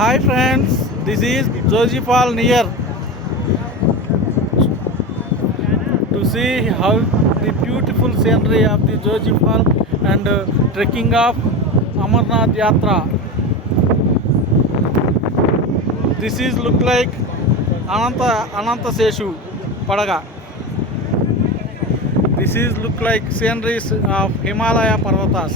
Hi friends, this is Joji Fall near to see how the beautiful scenery of the Joji Fall and trekking of Amarnath Yatra. This is look like Ananta Seshu Padaga. This is look like sceneries of Himalaya Parvatas.